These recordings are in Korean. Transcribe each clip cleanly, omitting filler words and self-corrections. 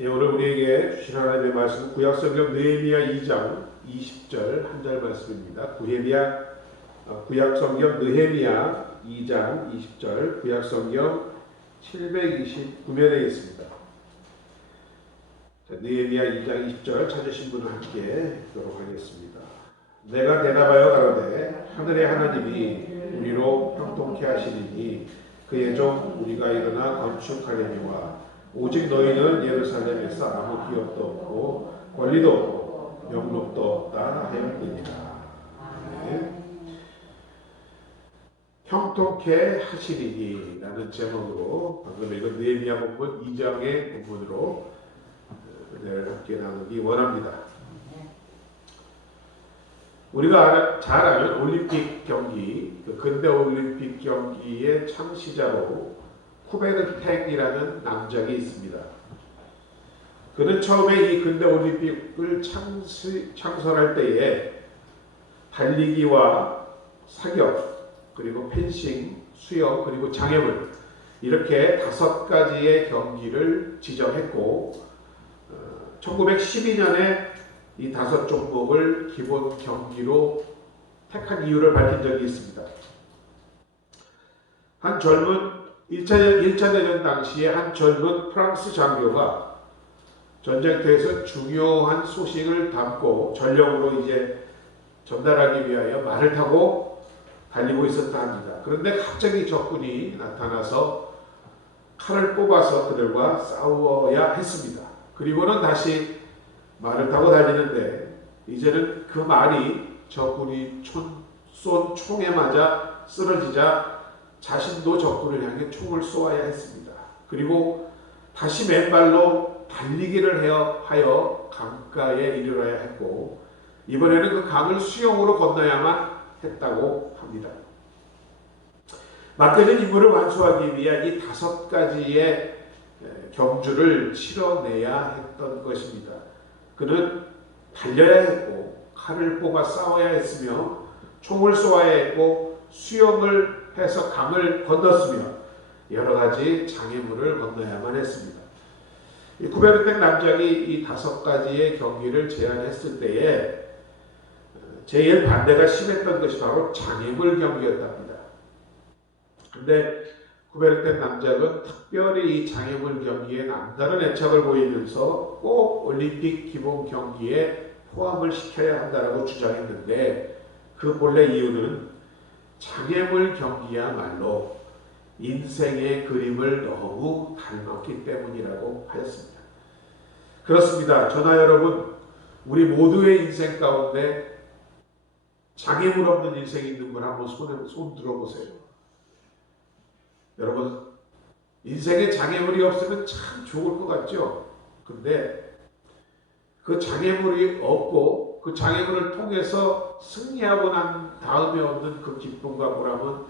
예, 오늘 우리에게 주신 하나님의 말씀은 구약성경 느헤미야 2장 20절 한 절 말씀입니다. 구약성경 느헤미야 2장 20절, 구약성경 729면에 있습니다. 느헤미야 2장 20절 찾으신 분은 함께 읽도록 하겠습니다. 내가 대답하여 가로되 하늘의 하나님이 우리로 형통케 하시리니 그의 종 우리가 일어나 건축하려니와 오직 너희는 예루살렘에서 아무 기업도 없고 권리도 없고 명록도 없다 하였느니라. 네. 형통케 하시리니 라는 제목으로 방금 읽은 느헤미야 본문 2장의 본문으로 은혜를 함께 나누기 원합니다. 우리가 잘 아는 올림픽 경기, 근대 올림픽 경기의 창시자로 쿠베르탱이라는 남작이 있습니다. 그는 처음에 이 근대 올림픽을 창설할 때에 달리기와 사격, 그리고 펜싱, 수영, 그리고 장애물 이렇게 5가지의 경기를 지정했고 1912년에 이 5종목을 기본 경기로 택한 이유를 밝힌 적이 있습니다. 한 젊은 1차 대전 당시에 한 젊은 프랑스 장교가 전쟁터에서 중요한 소식을 담고 전력으로 이제 전달하기 위하여 말을 타고 달리고 있었다 합니다. 그런데 갑자기 적군이 나타나서 칼을 뽑아서 그들과 싸워야 했습니다. 그리고는 다시 말을 타고 달리는데 이제는 그 말이 적군이 쏜 총에 맞아 쓰러지자 자신도 적군을 향해 총을 쏘아야 했습니다. 그리고 다시 맨발로 달리기를 하여 강가에 이르러야 했고 이번에는 그 강을 수영으로 건너야만 했다고 합니다. 맡겨진 임무를 완수하기 위한 이 5가지의 경주를 치러내야 했던 것입니다. 그는 달려야 했고 칼을 뽑아 싸워야 했으며 총을 쏘아야 했고 수영을 해서 강을 건넜으며 여러 가지 장애물을 건너야만 했습니다. 이 쿠베르탱 남작이 이 5가지의 경기를 제안했을 때에 제일 반대가 심했던 것이 바로 장애물 경기였답니다. 그런데 쿠베르탱 남작은 특별히 이 장애물 경기에 남다른 애착을 보이면서 꼭 올림픽 기본 경기에 포함을 시켜야 한다고 주장했는데 그 본래 이유는 장애물 경기야말로 인생의 그림을 너무 닮았기 때문이라고 하였습니다. 그렇습니다. 저나 여러분, 우리 모두의 인생 가운데 장애물 없는 인생이 있는 분 한번 손 들어보세요. 여러분, 인생에 장애물이 없으면 참 좋을 것 같죠? 근데 그 장애물이 없고 그 장애물을 통해서 승리하고 난 다음에 얻는 그 기쁨과 보람은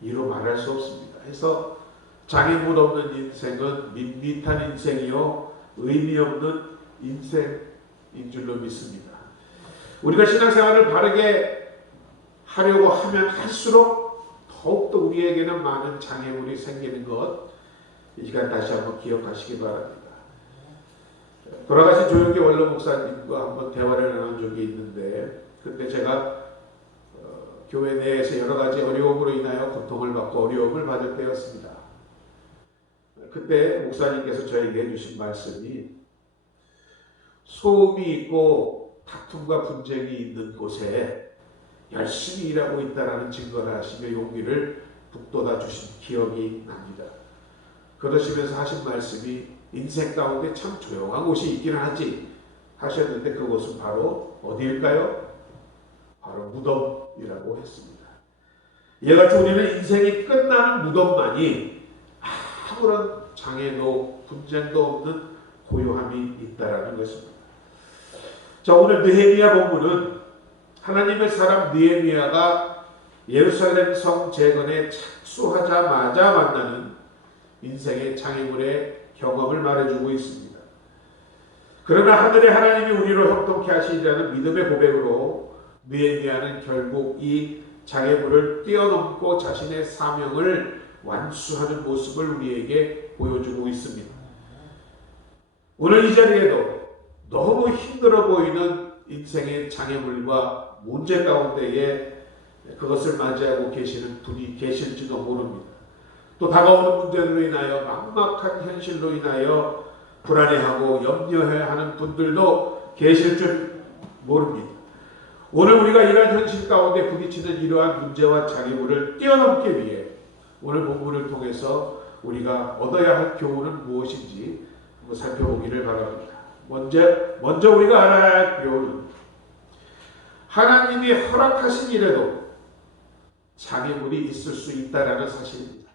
이루 말할 수 없습니다. 그래서 장애물 없는 인생은 밋밋한 인생이요 의미 없는 인생인 줄로 믿습니다. 우리가 신앙생활을 바르게 하려고 하면 할수록 더욱더 우리에게는 많은 장애물이 생기는 것, 이 시간 다시 한번 기억하시기 바랍니다. 돌아가신 조용기 원로 목사님과 한번 대화를 나눈 적이 있는데 그때 제가 교회 내에서 여러 가지 어려움으로 인하여 고통을 받고 어려움을 받을 때였습니다. 그때 목사님께서 저에게 해주신 말씀이 소음이 있고 다툼과 분쟁이 있는 곳에 열심히 일하고 있다라는 증거를 하시며 용기를 북돋아 주신 기억이 납니다. 그러시면서 하신 말씀이 인생 가운데 참 조용한 곳이 있기는 하지 하셨는데 그곳은 바로 어디일까요? 바로 무덤이라고 했습니다. 이와 같이 우리는 인생이 끝나는 무덤만이 아무런 장애도 분쟁도 없는 고요함이 있다라는 것입니다. 자, 오늘 느헤미야 본문은 하나님의 사람 느헤미야가 예루살렘 성 재건에 착수하자마자 만나는 인생의 장애물의 경험을 말해주고 있습니다. 그러나 하늘의 하나님이 우리로 형통케 하시리라는 믿음의 고백으로 느헤미야는 결국 이 장애물을 뛰어넘고 자신의 사명을 완수하는 모습을 우리에게 보여주고 있습니다. 오늘 이 자리에도 너무 힘들어 보이는 인생의 장애물과 문제 가운데에 그것을 맞이하고 계시는 분이 계실지도 모릅니다. 또 다가오는 문제로 인하여 막막한 현실로 인하여 불안해하고 염려해야 하는 분들도 계실 줄 모릅니다. 오늘 우리가 이러한 현실 가운데 부딪히는 이러한 문제와 장애물을 뛰어넘기 위해 오늘 본문을 통해서 우리가 얻어야 할 교훈은 무엇인지 한번 살펴보기를 바랍니다. 먼저 우리가 알아야 할 교훈은 하나님이 허락하신 일에도 장애물이 있을 수 있다라는 사실입니다.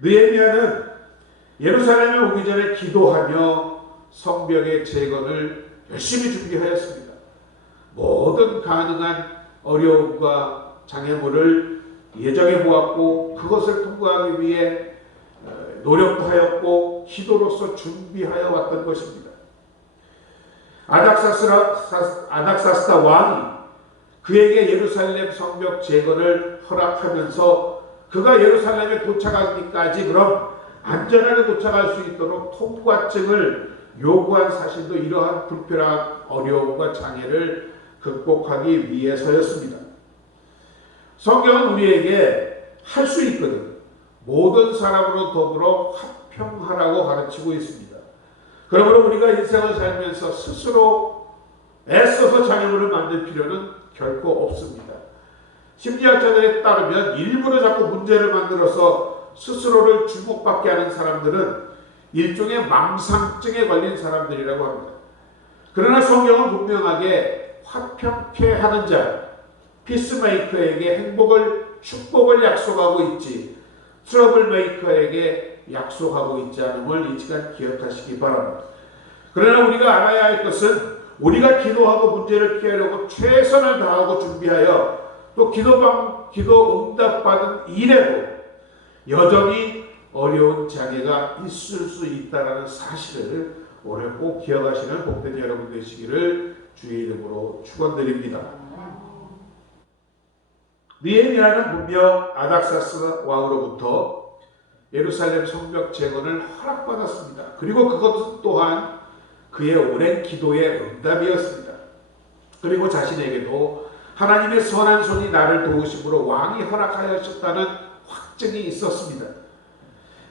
느헤미야는 예루살렘에 오기 전에 기도하며 성벽의 재건을 열심히 준비하였습니다. 모든 가능한 어려움과 장애물을 예정해 보았고 그것을 통과하기 위해 노력하였고 기도로서 준비하여 왔던 것입니다. 아닥사스다 왕이 그에게 예루살렘 성벽 재건을 허락하면서 그가 예루살렘에 도착하기까지 그럼 안전하게 도착할 수 있도록 통과증을 요구한 사실도 이러한 불편한 어려움과 장애를 극복하기 위해서였습니다. 성경은 우리에게 할 수 있거든 모든 사람으로 더불어 화평하라고 가르치고 있습니다. 그러므로 우리가 인생을 살면서 스스로 애써서 장애물을 만들 필요는 결코 없습니다. 심리학자들에 따르면 일부러 자꾸 문제를 만들어서 스스로를 주목받게 하는 사람들은 일종의 망상증에 걸린 사람들이라고 합니다. 그러나 성경은 분명하게 화평케 하는 자, 피스메이커에게 축복을 약속하고 있지 트러블 메이커에게 약속하고 있지 않음을 이 시간 기억하시기 바랍니다. 그러나 우리가 알아야 할 것은 우리가 기도하고 문제를 피하려고 최선을 다하고 준비하여 또 기도 응답받은 이래도 여전히 어려운 장애가 있을 수 있다는 사실을 오늘 꼭 기억하시는 복된 여러분 되시기를 주의 이름으로 축원드립니다. 느헤미야는 분명 아닥사스 왕으로부터 예루살렘 성벽 재건을 허락받았습니다. 그리고 그것 또한 그의 오랜 기도의 응답이었습니다. 그리고 자신에게도 하나님의 선한 손이 나를 도우심으로 왕이 허락하셨다는 확증이 있었습니다.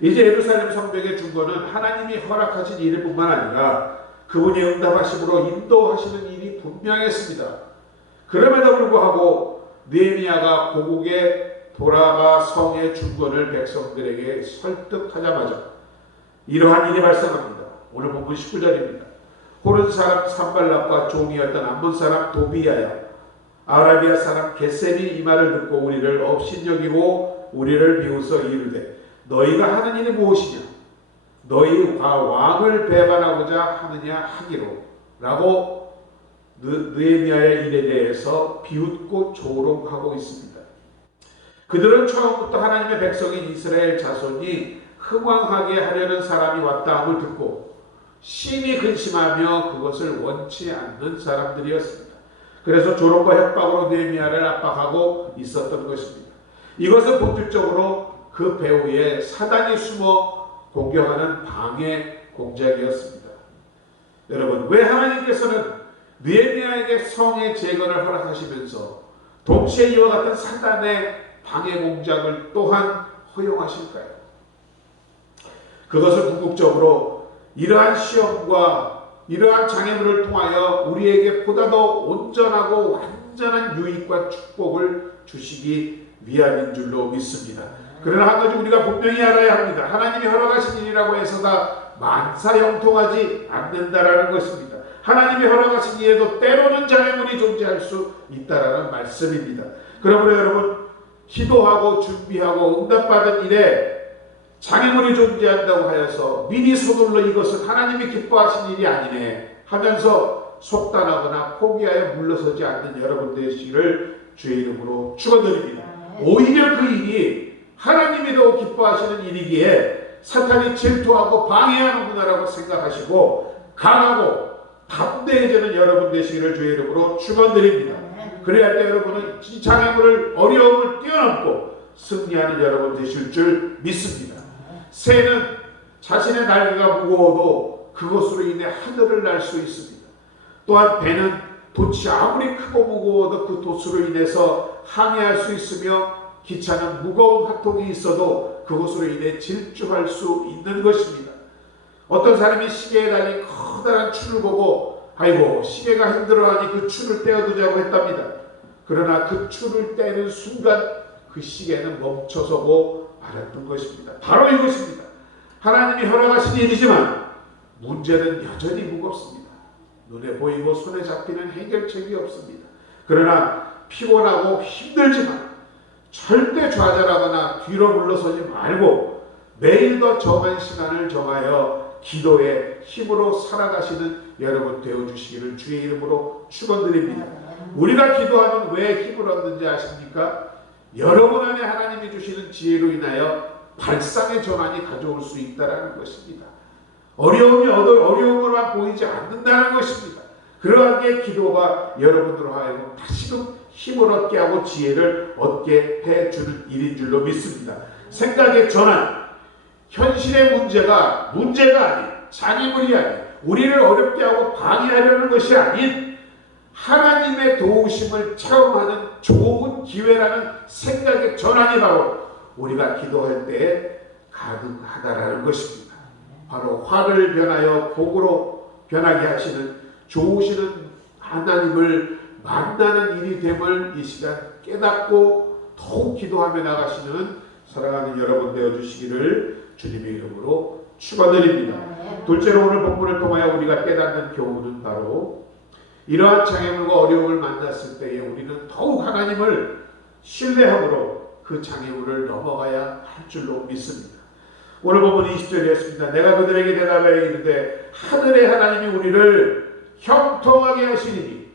이제 예루살렘 성벽의 중건은 하나님이 허락하신 일일 뿐만 아니라 그분이 응답하심으로 인도하시는 일이 분명했습니다. 그럼에도 불구하고 느헤미야가 고국에 돌아가 성의 중건을 백성들에게 설득하자마자 이러한 일이 발생합니다. 오늘 본문 19절입니다. 호른 사람 산발락과 종이었던 암몬 사람 도비야야 아라비아 사람 게셈이 이 말을 듣고 우리를 업신여기고 우리를 비웃어 이르되 너희가 하는 일이 무엇이냐 너희가 왕을 배반하고자 하느냐 하기로 라고 느헤미야의 일에 대해서 비웃고 조롱하고 있습니다. 그들은 처음부터 하나님의 백성인 이스라엘 자손이 흥왕하게 하려는 사람이 왔다함을 듣고 심히 근심하며 그것을 원치 않는 사람들이었습니다. 그래서 조롱과 협박으로 느헤미야를 압박하고 있었던 것입니다. 이것은 본질적으로 그 배후에 사단이 숨어 공격하는 방해 공작이었습니다. 여러분, 왜 하나님께서는 느헤미야에게 성의 재건을 허락하시면서 동시에 이와 같은 사단의 방해 공작을 또한 허용하실까요? 그것은 궁극적으로 이러한 시험과 이러한 장애물을 통하여 우리에게 보다 더 온전하고 완전한 유익과 축복을 주시기 위함인 줄로 믿습니다. 그러나 한 가지 우리가 분명히 알아야 합니다. 하나님이 허락하신 일이라고 해서 다 만사형통하지 않는다라는 것입니다. 하나님이 허락하신 일에도 때로는 장애물이 존재할 수 있다라는 말씀입니다. 그러므로 여러분, 기도하고 준비하고 응답받은 일에 장애물이 존재한다고 하여서 미리 서둘러 이것은 하나님이 기뻐하신 일이 아니네 하면서 속단하거나 포기하여 물러서지 않는 여러분 되시기를 주의 이름으로 축원드립니다. 오히려 그 일이 하나님이 더 기뻐하시는 일이기에 사탄이 질투하고 방해하는구나라고 생각하시고 강하고 담대해지는 여러분 되시기를 주의 이름으로 축원드립니다. 그래야 할 때 여러분은 이 장애물을 어려움을 뛰어넘고 승리하는 여러분 되실 줄 믿습니다. 새는 자신의 날개가 무거워도 그것으로 인해 하늘을 날 수 있습니다. 또한 배는 돛이 아무리 크고 무거워도 그 돛으로 인해서 항해할 수 있으며 기차는 무거운 화통이 있어도 그것으로 인해 질주할 수 있는 것입니다. 어떤 사람이 시계에 달린 커다란 줄을 보고 아이고 시계가 힘들어하니 그 줄을 떼어두자고 했답니다. 그러나 그 줄을 떼는 순간 그 시계는 멈춰서고 말았던 것입니다. 바로 이것입니다. 하나님이 허락하신 일이지만 문제는 여전히 무겁습니다. 눈에 보이고 손에 잡히는 해결책이 없습니다. 그러나 피곤하고 힘들지만 절대 좌절하거나 뒤로 물러서지 말고 매일 더 정한 시간을 정하여 기도의 힘으로 살아가시는 여러분 되어주시기를 주의 이름으로 축원드립니다. 우리가 기도하면 왜 힘을 얻는지 아십니까? 여러분 안에 하나님이 주시는 지혜로 인하여 발상의 전환이 가져올 수 있다는 것입니다. 어려움으로만 보이지 않는다는 것입니다. 그러한 게 기도가 여러분으로 하여금 다시금 힘을 얻게 하고 지혜를 얻게 해주는 일인 줄로 믿습니다. 생각의 전환, 현실의 문제가 아닌 장애물이 아닌 우리를 어렵게 하고 방해하려는 것이 아닌 하나님의 도우심을 체험하는 좋은 기회라는 생각의 전환이 바로 우리가 기도할 때에 가능하다라는 것입니다. 바로 화를 변하여 복으로 변하게 하시는 좋으시는 하나님을 만나는 일이 됨을 이 시간 깨닫고 더욱 기도하며 나가시는 사랑하는 여러분 되어주시기를 주님의 이름으로 축원드립니다. 둘째로 오늘 본문을 통하여 우리가 깨닫는 교훈은 바로 이러한 장애물과 어려움을 만났을 때에 우리는 더욱 하나님을 신뢰함으로 그 장애물을 넘어가야 할 줄로 믿습니다. 오늘 본문 20절이었습니다. 내가 그들에게 대답하여 이르되 하늘의 하나님이 우리를 형통하게 하시리니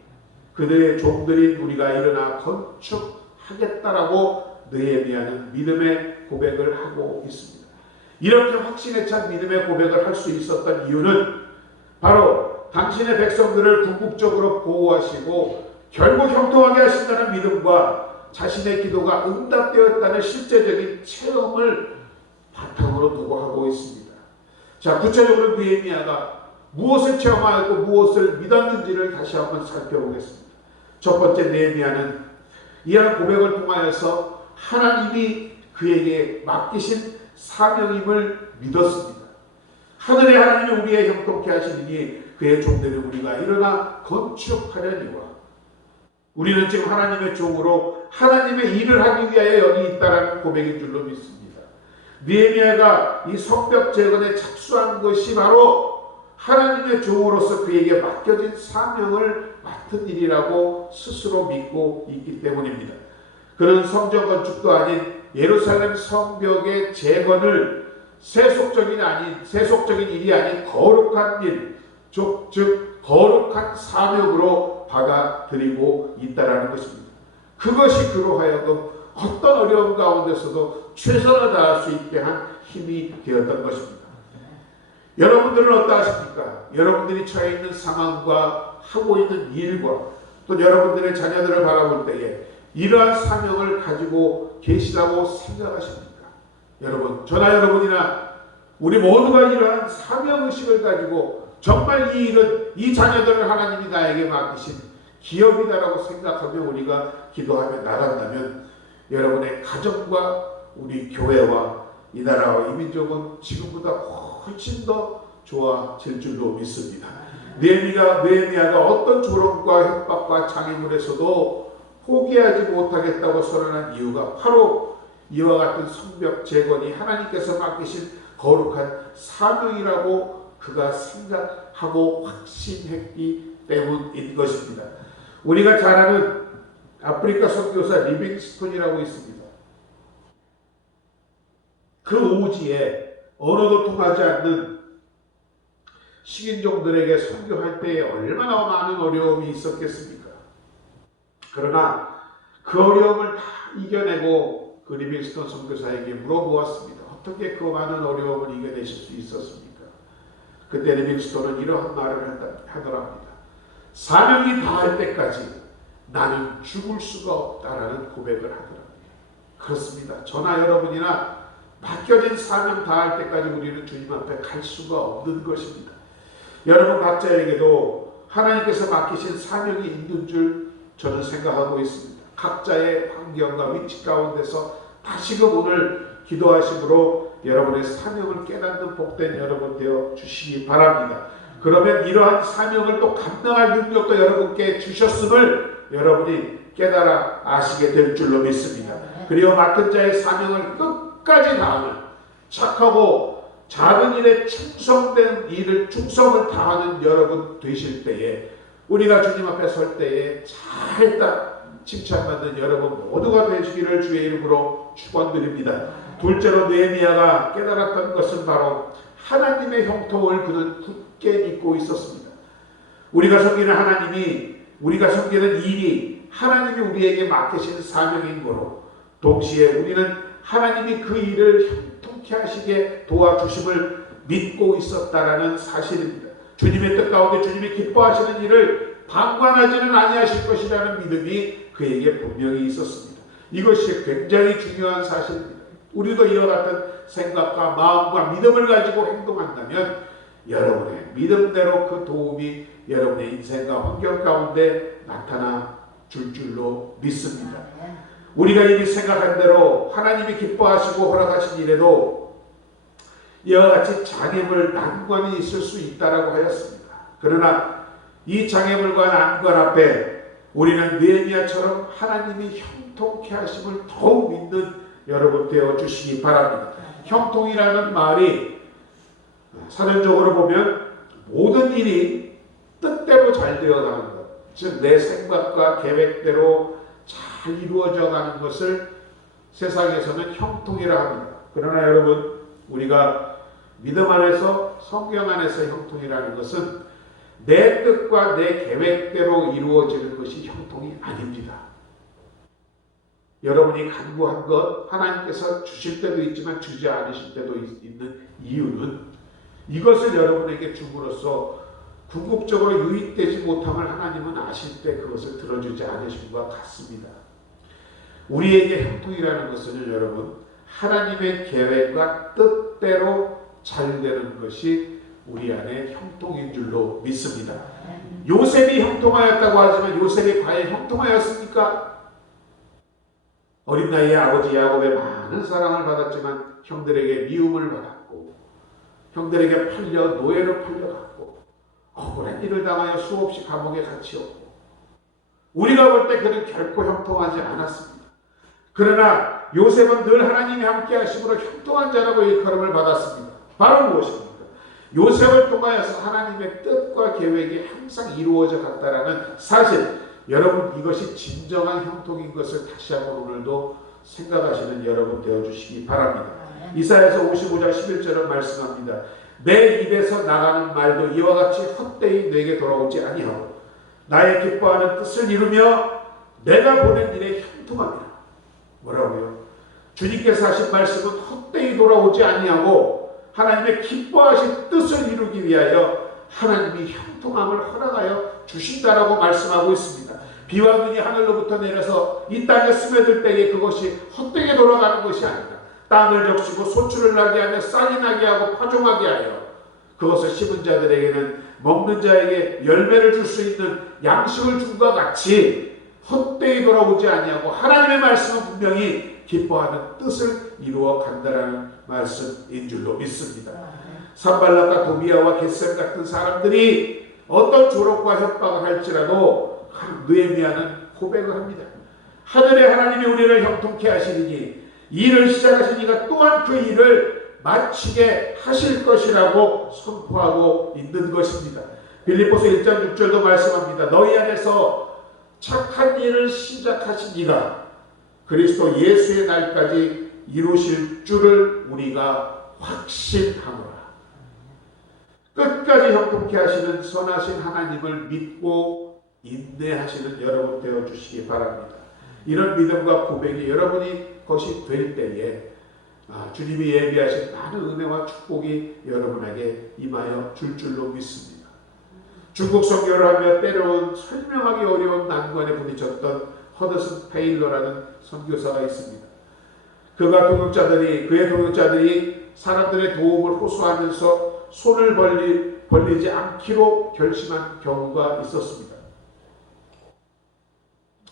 그들의 종들인 우리가 일어나 건축하겠다라고 느헤미야는 믿음의 고백을 하고 있습니다. 이렇게 확신에 찬 믿음의 고백을 할 수 있었던 이유는 바로 당신의 백성들을 궁극적으로 보호하시고 결국 형통하게 하신다는 믿음과 자신의 기도가 응답되었다는 실제적인 체험을 바탕으로 두고 하고 있습니다. 자, 구체적으로 느헤미야가 무엇을 체험하였고 무엇을 믿었는지를 다시 한번 살펴보겠습니다. 첫 번째, 느헤미야는 이러한 고백을 통하여서 하나님이 그에게 맡기신 사명임을 믿었습니다. 하늘의 하나님이 우리의 형통케 하시니 그의 종들은 우리가 일어나 건축하려니와 우리는 지금 하나님의 종으로 하나님의 일을 하기 위하여 여기 있다라는 고백인 줄로 믿습니다. 느헤미야가 이 성벽 재건에 착수한 것이 바로 하나님의 종으로서 그에게 맡겨진 사명을 맡은 일이라고 스스로 믿고 있기 때문입니다. 그는 성전 건축도 아닌 예루살렘 성벽의 재건을 세속적인 일이 아닌 거룩한 일, 즉 거룩한 사명으로 받아들이고 있다라는 것입니다. 그것이 그로 하여금 어떤 어려움 가운데서도 최선을 다할 수 있게 한 힘이 되었던 것입니다. 여러분들은 어떠하십니까? 여러분들이 처해 있는 상황과 하고 있는 일과 또 여러분들의 자녀들을 바라볼 때에 이러한 사명을 가지고 계시다고 생각하십니까? 여러분, 저나 여러분이나 우리 모두가 이러한 사명의식을 가지고 정말 이 일은 이 자녀들을 하나님이 나에게 맡기신 기업이다라고 생각하며 우리가 기도하며 나간다면 여러분의 가정과 우리 교회와 이 나라와 이 민족은 지금보다 훨씬 더 좋아질 줄로 믿습니다. 느헤미야가 어떤 조롱과 협박과 장애물에서도 포기하지 못하겠다고 선언한 이유가 바로 이와 같은 성벽 재건이 하나님께서 맡기신 거룩한 사명이라고 그가 생각하고 확신했기 때문인 것입니다. 우리가 잘 아는 아프리카 선교사 리빙스톤이라고 있습니다. 그 오지에 언어도 통하지 않는 식인종들에게 선교할 때에 얼마나 많은 어려움이 있었겠습니까? 그러나 그 어려움을 다 이겨내고 그 리빙스톤 선교사에게 물어보았습니다. 어떻게 그 많은 어려움을 이겨내실 수 있었습니까? 그때 리빙스톤은 이러한 말을 하더랍니다. 사명이 다할 때까지 나는 죽을 수가 없다라는 고백을 하더랍니다. 그렇습니다. 저나 여러분이나 맡겨진 사명 다할 때까지 우리는 주님 앞에 갈 수가 없는 것입니다. 여러분 각자에게도 하나님께서 맡기신 사명이 있는 줄 저는 생각하고 있습니다. 각자의 환경과 위치 가운데서 다시금 오늘 기도하심으로 여러분의 사명을 깨닫는 복된 여러분 되어 주시기 바랍니다. 그러면 이러한 사명을 또 감당할 능력도 여러분께 주셨음을 여러분이 깨달아 아시게 될 줄로 믿습니다. 그리고 맡은 자의 사명을 끝까지 다하는 착하고 작은 일에 충성된 일을 충성을 다하는 여러분 되실 때에 우리가 주님 앞에 설 때에 잘 칭찬받는 여러분 모두가 되시기를 주의 이름으로 축원드립니다. 둘째로 느헤미야가 깨달았던 것은 바로 하나님의 형통을 그는 굳게 믿고 있었습니다. 우리가 섬기는 하나님이, 우리가 섬기는 일이 하나님이 우리에게 맡기신 사명인 거로 동시에 우리는 하나님이 그 일을 형통케 하시게 도와주심을 믿고 있었다라는 사실입니다. 주님의 뜻 가운데 주님이 기뻐하시는 일을 방관하지는 아니하실 것이라는 믿음이 그에게 분명히 있었습니다. 이것이 굉장히 중요한 사실입니다. 우리도 이와 같은 생각과 마음과 믿음을 가지고 행동한다면 여러분의 믿음대로 그 도움이 여러분의 인생과 환경 가운데 나타나 줄 줄로 믿습니다. 우리가 이미 생각한 대로 하나님이 기뻐하시고 허락하신 일에도 이와 같이 장애물, 난관이 있을 수 있다라고 하였습니다. 그러나 이 장애물과 난관 앞에 우리는 느헤미야처럼 하나님이 형통케 하심을 더욱 믿는 여러분 되어 주시기 바랍니다. 형통이라는 말이 사전적으로 보면 모든 일이 뜻대로 잘 되어가는 것, 즉 내 생각과 계획대로 잘 이루어져 가는 것을 세상에서는 형통이라 합니다. 그러나 여러분, 우리가 믿음 안에서, 성경 안에서 형통이라는 것은 내 뜻과 내 계획대로 이루어지는 것이 형통이 아닙니다. 여러분이 간구한 것 하나님께서 주실 때도 있지만 주지 않으실 때도 있는 이유는 이것을 여러분에게 줌으로써 궁극적으로 유익되지 못함을 하나님은 아실 때 그것을 들어주지 않으심과 같습니다. 우리에게 형통이라는 것은 여러분 하나님의 계획과 뜻대로 잘 되는 것이 우리 안에 형통인 줄로 믿습니다. 요셉이 형통하였다고 하지만 요셉이 과연 형통하였습니까? 어린 나이에 아버지 야곱의 많은 사랑을 받았지만 형들에게 미움을 받았고 형들에게 팔려 노예로 팔려갔고 억울한 일을 당하여 수없이 감옥에 갇히었고 우리가 볼 때 그는 결코 형통하지 않았습니다. 그러나 요셉은 늘 하나님이 함께 하심으로 형통한 자라고 일컬음을 받았습니다. 바로 무엇입니까? 요셉을 통하여서 하나님의 뜻과 계획이 항상 이루어져 갔다라는 사실, 여러분 이것이 진정한 형통인 것을 다시 한번 오늘도 생각하시는 여러분 되어주시기 바랍니다. 이사야서 55장 11절은 말씀합니다. 내 입에서 나가는 말도 이와 같이 헛되이 내게 돌아오지 아니하고 나의 기뻐하는 뜻을 이루며 내가 보낸 일에 형통함이라. 뭐라고요? 주님께서 하신 말씀은 헛되이 돌아오지 아니하고 하나님의 기뻐하신 뜻을 이루기 위하여 하나님이 형통함을 허락하여 주신다라고 말씀하고 있습니다. 비와 눈이 하늘로부터 내려서 이 땅에 스며들 때에 그것이 헛되게 돌아가는 것이 아니라 땅을 적시고 소출을 나게 하며 쌀이 나게 하고 파종하게 하여 그것을 심은 자들에게는 먹는 자에게 열매를 줄 수 있는 양식을 준과 같이 헛되이 돌아오지 아니하고 하나님의 말씀은 분명히 기뻐하는 뜻을 이루어 간다라는 말씀인 줄로 믿습니다. 산발락과 도비아와 겟셈 같은 사람들이 어떤 조롱과 협박을 할지라도 느헤미야는 고백을 합니다. 하늘의 하나님이 우리를 형통케 하시리니 일을 시작하신 이가 또한 그 일을 마치게 하실 것이라고 선포하고 있는 것입니다. 빌립보서 1장 6절도 말씀합니다. 너희 안에서 착한 일을 시작하신 이가 그리스도 예수의 날까지 이루실 줄을 우리가 확신하노라. 끝까지 형통케 하시는 선하신 하나님을 믿고 인내하시는 여러분 되어주시기 바랍니다. 이런 믿음과 고백이 여러분이 것이 될 때에 주님이 예비하신 많은 은혜와 축복이 여러분에게 임하여 줄 줄로 믿습니다. 중국 선교를 하며 때로는 설명하기 어려운 난관에 부딪혔던 허드슨 테일러라는 선교사가 있습니다. 그의 동역자들이 사람들의 도움을 호소하면서 손을 벌리지 않기로 결심한 경우가 있었습니다.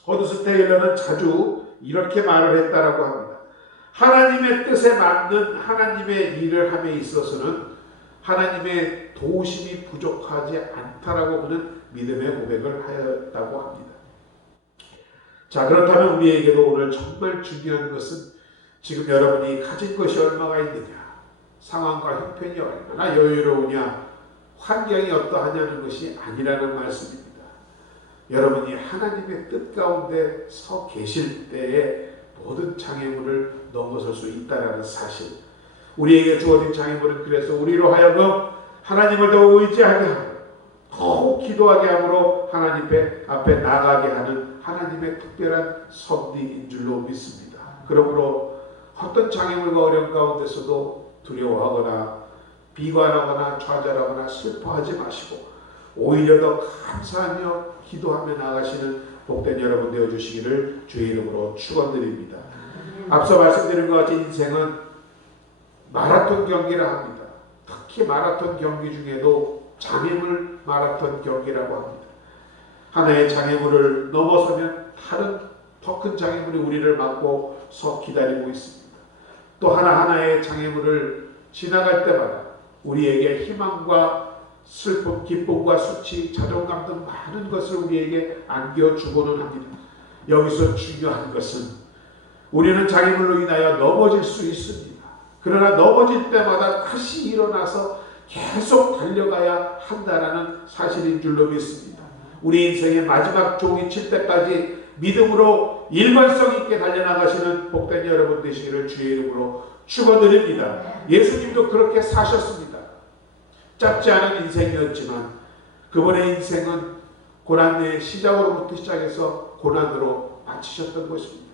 허드슨 테일러는 자주 이렇게 말을 했다라고 합니다. 하나님의 뜻에 맞는 하나님의 일을 함에 있어서는 하나님의 도우심이 부족하지 않다라고 그는 믿음의 고백을 하였다고 합니다. 자, 그렇다면 우리에게도 오늘 정말 중요한 것은 지금 여러분이 가진 것이 얼마가 있느냐, 상황과 형편이 얼마나 여유로우냐, 환경이 어떠하냐는 것이 아니라는 말씀입니다. 여러분이 하나님의 뜻 가운데 서 계실 때에 모든 장애물을 넘어설 수 있다는 사실, 우리에게 주어진 장애물은 그래서 우리로 하여금 하나님을 더 의지하게 하고 더욱 기도하게 함으로 하나님 앞에 나가게 하는 하나님의 특별한 섭리인 줄로 믿습니다. 그러므로 어떤 장애물과 어려움 가운데서도 두려워하거나 비관하거나 좌절하거나 슬퍼하지 마시고 오히려 더 감사하며 기도하며 나아가시는 복된 여러분 되어주시기를 주의 이름으로 축원드립니다. 앞서 말씀드린 것 같이 인생은 마라톤 경기라 합니다. 특히 마라톤 경기 중에도 장애물 마라톤 경기라고 합니다. 하나의 장애물을 넘어서면 다른 더 큰 장애물이 우리를 막고 서 기다리고 있습니다. 또 하나하나의 장애물을 지나갈 때마다 우리에게 희망과 슬픔, 기쁨과 수치, 자존감 등 많은 것을 우리에게 안겨주고는 합니다. 여기서 중요한 것은 우리는 장애물로 인하여 넘어질 수 있습니다. 그러나 넘어질 때마다 다시 일어나서 계속 달려가야 한다는 사실인 줄로 믿습니다. 우리 인생의 마지막 종이 칠 때까지 믿음으로 일관성 있게 달려나가시는 복된 여러분 되시기를 주의 이름으로 축원드립니다. 예수님도 그렇게 사셨습니다. 짧지 않은 인생이었지만 그분의 인생은 고난의 시작으로부터 시작해서 고난으로 마치셨던 것입니다.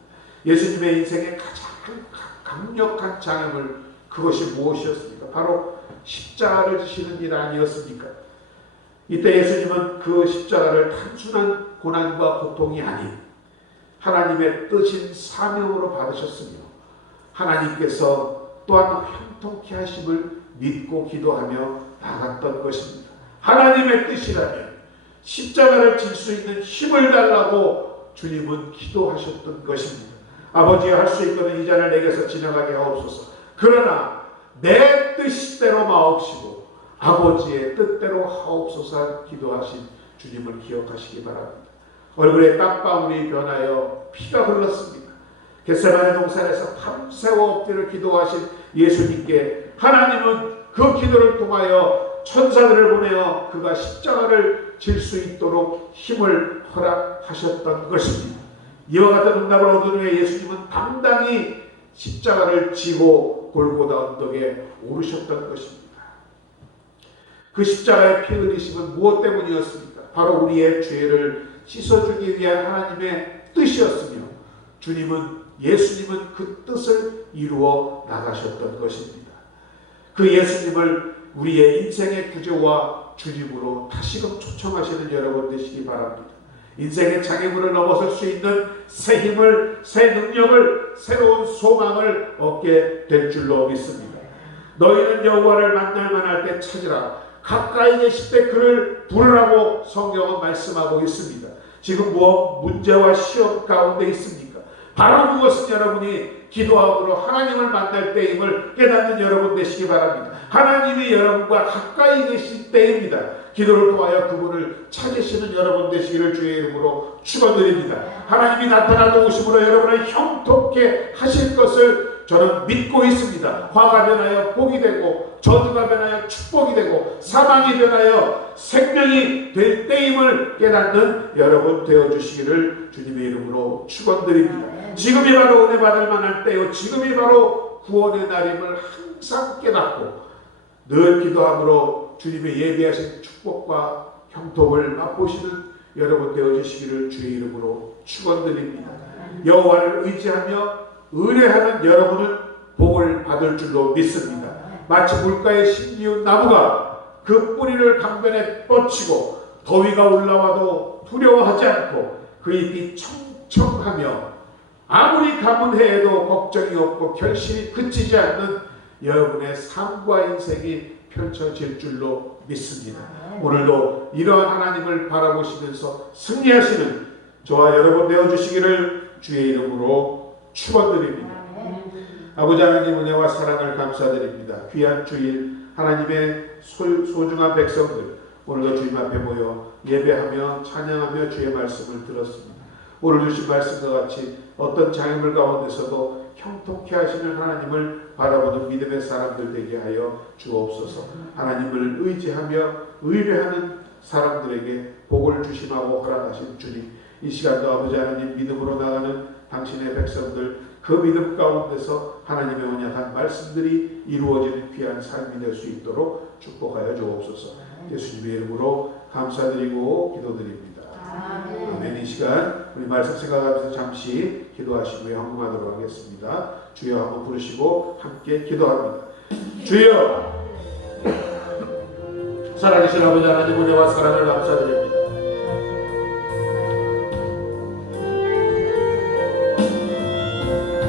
예수님의 인생의 가장 강력한 장애물, 그것이 무엇이었습니까? 바로 십자가를 지시는 일 아니었습니까? 이때 예수님은 그 십자가를 단순한 고난과 고통이 아닌 하나님의 뜻인 사명으로 받으셨으며 하나님께서 또한 형통케 하심을 믿고 기도하며 나갔던 것입니다. 하나님의 뜻이라면 십자가를 질 수 있는 힘을 달라고 주님은 기도하셨던 것입니다. 아버지가 할 수 있거든 이 잔을 내게서 지나가게 하옵소서. 그러나 내 뜻대로 마옵시고 아버지의 뜻대로 하옵소서 기도하신 주님을 기억하시기 바랍니다. 얼굴에 땀방울이 변하여 피가 흘렀습니다. 겟세마네 동산에서 밤새워 엎드려 기도하신 예수님께 하나님은 그 기도를 통하여 천사들을 보내어 그가 십자가를 질 수 있도록 힘을 허락하셨던 것입니다. 이와 같은 응답을 얻은 후에 예수님은 당당히 십자가를 지고 골고다 언덕에 오르셨던 것입니다. 그 십자가의 피 흘리심은 무엇 때문이었습니까? 바로 우리의 죄를 씻어주기 위한 하나님의 뜻이었으며 예수님은 그 뜻을 이루어 나가셨던 것입니다. 그 예수님을 우리의 인생의 구주와 주님으로 다시금 초청하시는 여러분 되시기 바랍니다. 인생의 장애물을 넘어설 수 있는 새 힘을, 새 능력을, 새로운 소망을 얻게 될 줄로 믿습니다. 너희는 여호와를 만날 만할 때 찾으라. 가까이 계실 때 그를 부르라고 성경은 말씀하고 있습니다. 지금 무엇 문제와 시험 가운데 있습니까? 바로 그것은 여러분이 기도함으로 하나님을 만날 때임을 깨닫는 여러분 되시기 바랍니다. 하나님이 여러분과 가까이 계실 때입니다. 기도를 통하여 그분을 찾으시는 여러분 되시기를 주의 이름으로 축원드립니다. 하나님이 나타나 도우심으로 여러분을 형통케 하실 것을 저는 믿고 있습니다. 화가 변하여 복이 되고 저주가 변하여 축복이 되고 사망이 변하여 생명이 될 때임을 깨닫는 여러분 되어주시기를 주님의 이름으로 축원드립니다. 지금이 바로 은혜 받을 만한 때요, 지금이 바로 구원의 날임을 항상 깨닫고 늘 기도함으로 주님의 예비하신 축복과 형통을 맛보시는 여러분 되어주시기를 주의 이름으로 축원드립니다. 여호와를 의지하며 의뢰하는 여러분은 복을 받을 줄로 믿습니다. 마치 물가에 심기운 나무가 그 뿌리를 강변에 뻗치고 더위가 올라와도 두려워하지 않고 그 잎이 청청하며 아무리 가문해도 걱정이 없고 결실이 그치지 않는 여러분의 삶과 인생이 펼쳐질 줄로 믿습니다. 오늘도 이러한 하나님을 바라보시면서 승리하시는 저와 여러분 되어주시기를 주의 이름으로 축원드립니다. 아버지 하나님 은혜와 사랑을 감사드립니다. 귀한 주일 하나님의 소중한 백성들 오늘도 주님 앞에 모여 예배하며 찬양하며 주의 말씀을 들었습니다. 오늘 주신 말씀과 같이 어떤 장애물 가운데서도 형통케 하시는 하나님을 바라보는 믿음의 사람들 되게 하여 주옵소서. 하나님을 의지하며 의뢰하는 사람들에게 복을 주심하고 허락하신 주님, 이 시간도 아버지 하나님 믿음으로 나가는 당신의 백성들 그 믿음 가운데서 하나님의 언약한 말씀들이 이루어지는 귀한 삶이 될 수 있도록 축복하여 주옵소서. 예수님의 이름으로 감사드리고 기도드립니다. 아멘. 이 시간 우리 말씀 생각하면서 잠시 기도하시고 헌금하도록 하겠습니다. 주여 한번 부르시고 함께 기도합니다. 주여, 살아계신 아버지 하나님 은혜와 사랑을 감사드립니다.